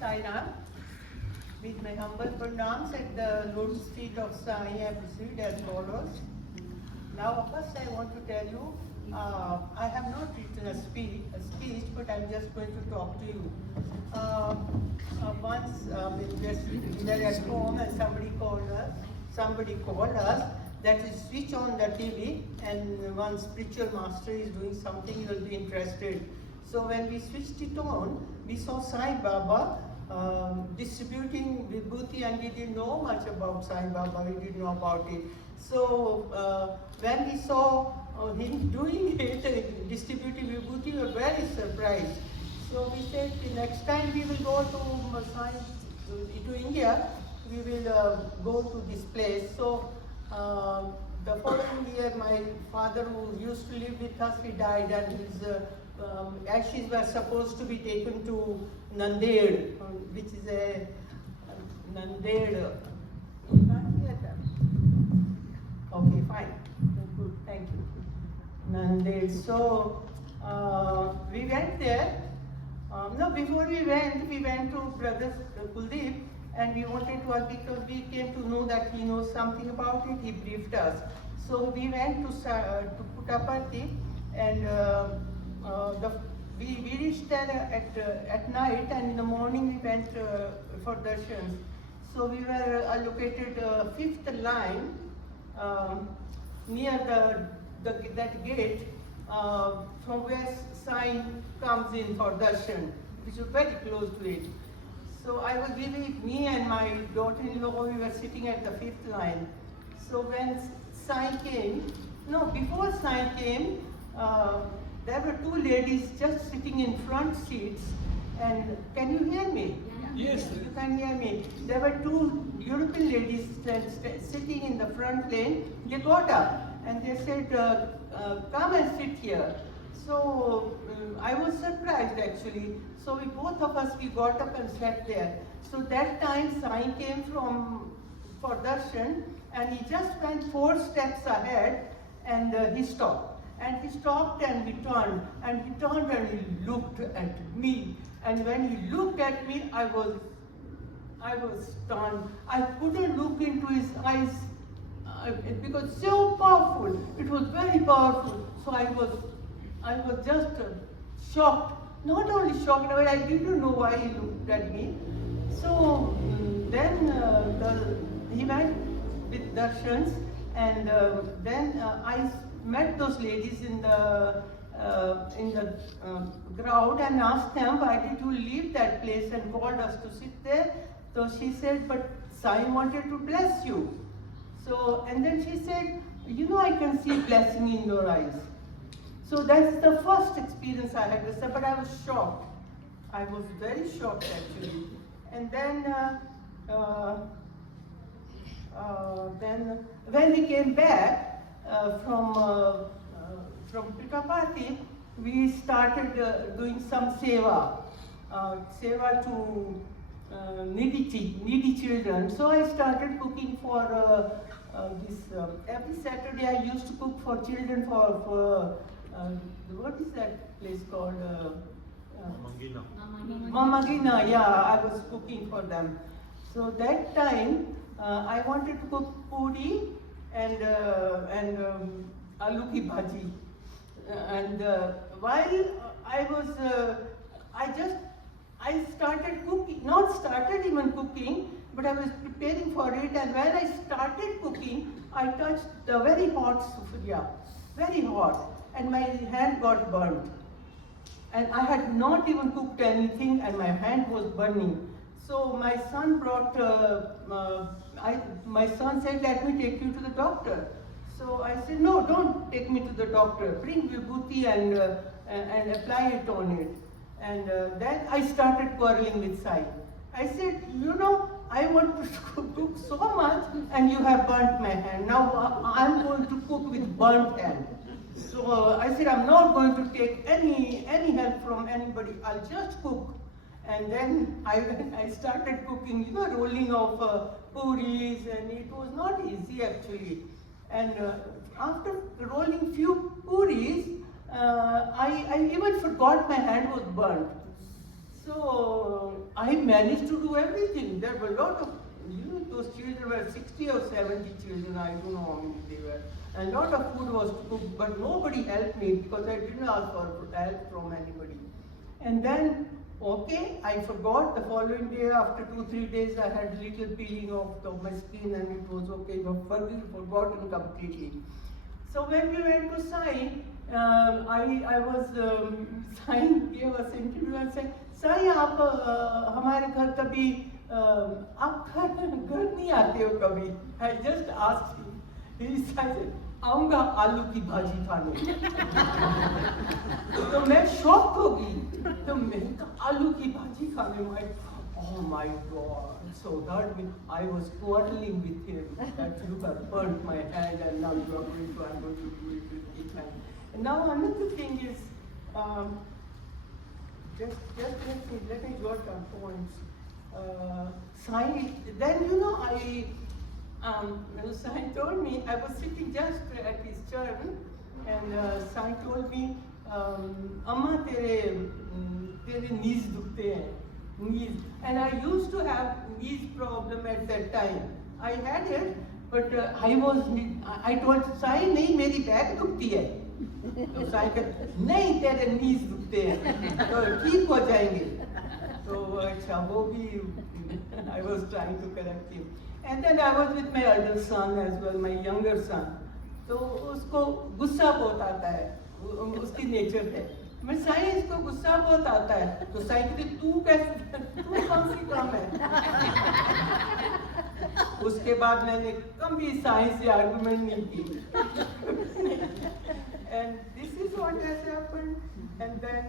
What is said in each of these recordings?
Sai Ram. With my humble pranams at the lotus feet of Sai, I proceed as follows. Now, first I want to tell you, I have not written a speech, but I'm just going to talk to you. Once we were at home and somebody called us that is switch on the TV and one spiritual master is doing something, you will be interested. So when we switched it on, we saw Sai Baba distributing vibhuti, and we didn't know much about Sai Baba, we didn't know about it. So when we saw him doing it, distributing vibhuti, we were very surprised. So we said next time we will go to India, we will go to this place. So the following year, my father, who used to live with us, he died, and his ashes were supposed to be taken to Nanded, which is a Nanded. You can't hear that? Okay, fine. Good, thank you. Nanded. So we went there. No, before we went to Brother Kuldeep, and we wanted to, because we came to know that he knows something about it, he briefed us. So we went to Puttaparthi, and we reached there at night, and in the morning we went for Darshan. So we were allocated fifth line near that gate from where Sai comes in for Darshan, which was very close to it. So I was me and my daughter-in-law, we were sitting at the fifth line. So when Sai came, before Sai came, there were two ladies just sitting in front seats. And can you hear me? Yes. You can hear me. There were two European ladies sitting in the front lane. They got up and they said, come and sit here. So I was surprised actually. So both of us, we got up and sat there. So that time Sai came for Darshan, and he just went 4 steps ahead, and he stopped. And he stopped and he turned and he looked at me. And when he looked at me, I was stunned. I couldn't look into his eyes because so powerful. It was very powerful. So I was just shocked. Not only shocked, but I didn't know why he looked at me. So then he went with Darshans, and then I met those ladies in the crowd and asked them, why did you leave that place and called us to sit there? So she said, but Sai wanted to bless you. So, and then she said, I can see blessing in your eyes. So that's the first experience I had with her, but I was shocked. I was very shocked actually. And then when we came back from Puttaparthi, we started doing some seva to needy children. So I started cooking for every Saturday I used to cook for children for what is that place called? Mamagina, yeah, I was cooking for them. So that time I wanted to cook puri and aloo ki bhaji. And while I was, I started cooking, not started even cooking, but I was preparing for it. And when I started cooking, I touched the very hot sufuria, very hot. And my hand got burnt. And I had not even cooked anything, and my hand was burning. So my son my son said, let me take you to the doctor. So I said, no, don't take me to the doctor. Bring vibhuti and apply it on it. And then I started quarreling with Sai. I said, I want to cook so much, and you have burnt my hand. Now I'm going to cook with burnt hand. So I said, I'm not going to take any help from anybody. I'll just cook. And then I started cooking, rolling of puris, and it was not easy actually. And after rolling few puris, I even forgot my hand was burnt. So So I managed to do everything. There were a lot of, those children were 60 or 70 children, I don't know how many they were. And a lot of food was cooked, but nobody helped me because I didn't ask for help from anybody. And then, okay, I forgot. The following day, after 2-3 days, I had a little peeling of my skin and it was okay, but forgotten completely. So when we went to Sai, I was, Sai gave us interview and said, Sai, आप हमारे घर कभी आप घर नहीं आते हो कभी? I just asked him. He said, आऊँगा आलू की भाजी खाने. तो मैं शॉक हो गई. तो मैंने कहा आलू की भाजी खाने. Oh my God! So that means I was quarreling with him that you have burnt my hand and now you are going to, I'm going to do it with it. And now another thing is, just let me jot down points. Sai, then Sai told me, I was sitting just at his turn, and Sai told me, Amma, tere knees dukte hain. Knees. And I used to have knees problem at that time. I had it, but I told Sai, nahi, meri back dukti hai. तो साई कहते नहीं तेरे नीज दुखते हैं तो ठीक हो जाएंगे तो अच्छा वो भी I was trying to correct him and then I was with my elder son as well, my younger son. तो उसको गुस्सा बहुत आता है, उसकी नेचर है. मैं साई इसको गुस्सा बहुत आता है तो साई कहती तू कौन सी कम है. उसके बाद मैंने कभी साई से आर्गुमेंट नहीं की. And this is what has happened. And then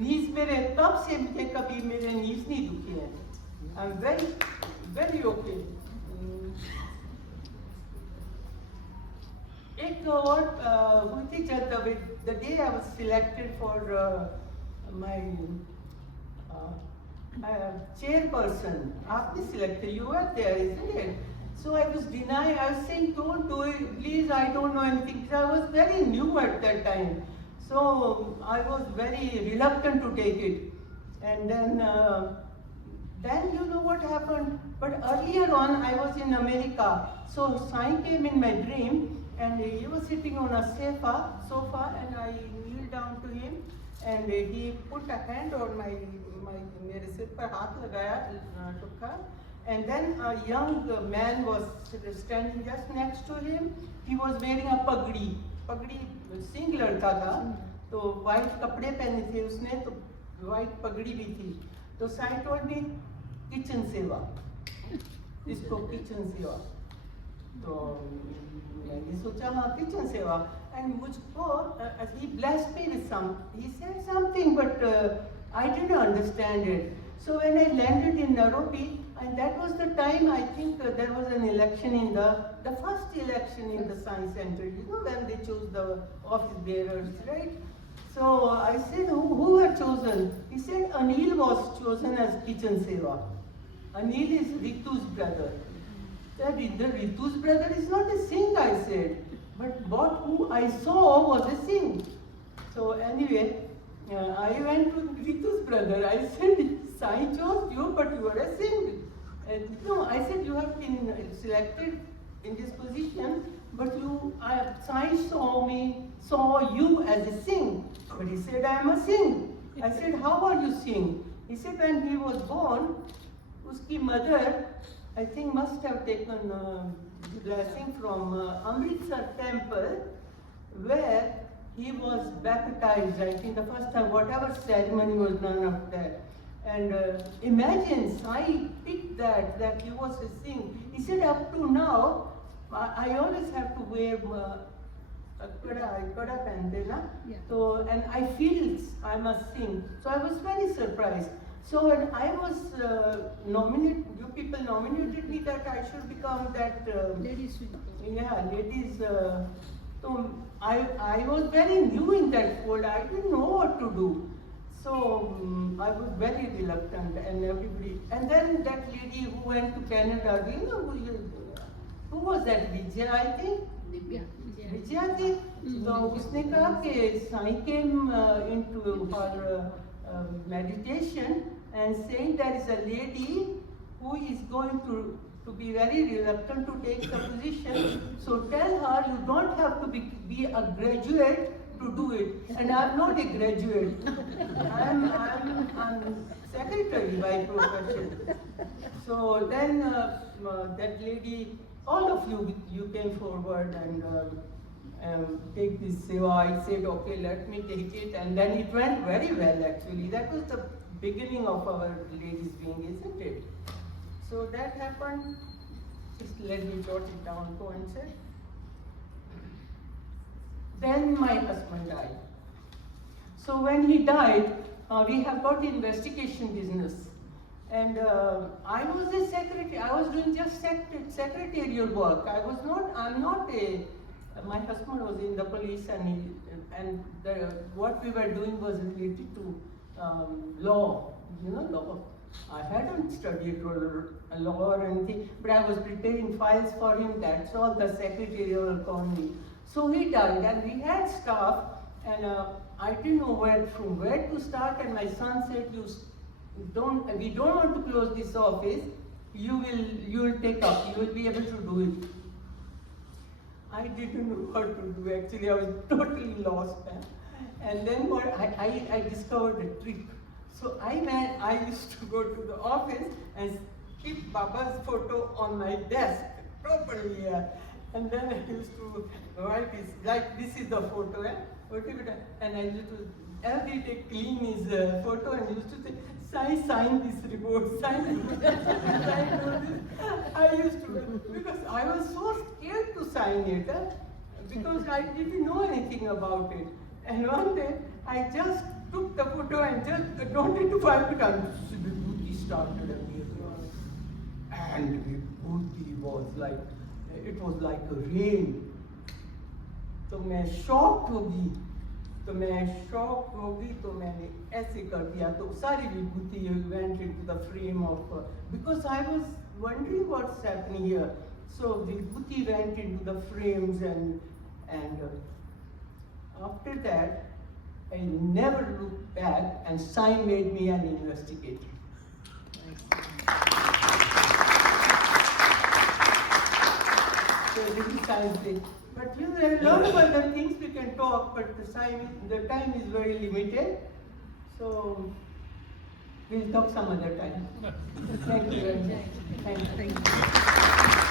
knees मेरे तब से मुझे कभी मेरे knees नहीं दुखे हैं. I'm very, very okay. एक और हुई थी जब the day I was selected for my chairperson. आपने selected, you were there, isn't it? So I was denying, I was saying, don't do it, please, I don't know anything. Because I was very new at that time. So I was very reluctant to take it. And then you know what happened? But earlier on, I was in America. So Sai came in my dream, and he was sitting on a sofa, and I kneeled down to him, and he put a hand on my मेरे सिर पर हाथ लगाया टुक्का. And then a young man was standing just next to him. He was wearing a pagdi. Pagdi Singh लड़का था, तो white कपड़े पहने थे उसने, तो white पगड़ी भी थी. तो Sai told me kitchen सेवा, इसको kitchen सेवा. तो मैंने सोचा हाँ kitchen सेवा. And मुझको he blessed me with he said something, but I didn't understand it. So when I landed in Nairobi, and that was the time, I think there was an election in the first election in the Science Center, when they chose the office bearers, right? So I said, who were chosen? He said, Anil was chosen as kitchen seva. Anil is Ritu's brother. Said, the Ritu's brother is not a Singh, I said. But who I saw was a Singh. So anyway, I went to Ritu's brother. I said, Sai chose you, but you are a Singh. No, I said you have been selected in this position, but Sai saw you as a Singh. But he said, I am a Singh. I said, how are you Singh? He said, when he was born, uski mother, I think, must have taken blessing from Amritsar temple, where he was baptized, I think the first time, whatever ceremony was done of that. And imagine, Sai picked that he was a Singh. He said, up to now, I always have to wear kada pehante na. Yeah. So, and I feel I must sing. So I was very surprised. So when I was nominated, you people nominated me that I should become that. Ladies swing. Yeah, ladies. So I was very new in that fold. I didn't know what to do. So I was very reluctant, and everybody. And then that lady who went to Canada, do you know who was that? Vijaya, I think. Vijaya ji. So उसने कहा कि Sai came into her meditation and saying there is a lady who is going to be very reluctant to take the position. So tell her you don't have to be a graduate to do it. And I'm not a graduate. I'm secretary by profession. So then that lady, all of you came forward and take this seva. I said, okay, let me take it. And then it went very well actually. That was the beginning of our ladies' wing, isn't it? So that happened. Just let me jot it down, go and say. Then my husband died. So when he died, we have got investigation business. And I was a secretary. I was doing just secretarial work. I'm not a. My husband was in the police, and what we were doing was related to law. Law. I hadn't studied law or anything, but I was preparing files for him. That's all the secretarial economy. So he died, and we had staff, and I didn't know from where to start. And my son said, we don't want to close this office. You will take up. You will be able to do it. I didn't know what to do. Actually, I was totally lost. And then I discovered a trick. So I used to go to the office and keep Baba's photo on my desk properly. And then I used to write this, like this is the photo. And I used to every day clean his photo and used to say, Sai, sign this report, sign this. I used to, because I was so scared to sign it, because I didn't know anything about it. And one day, I just took the photo and just wanted to find it, and Vibhuti started appearing. And Vibhuti was like, it was like a rain. तो मैं shock होगी तो मैंने ऐसे कर दिया तो सारी विभूति went into the frame of because I was wondering what's happening here. So Vibhuti went into the frames and after that I never looked back, and Sai made me an investigator. So this is Sai's day. But there are a lot of other things we can talk, but the time is very limited. So we'll talk some other time. Thank you very much. Thank you.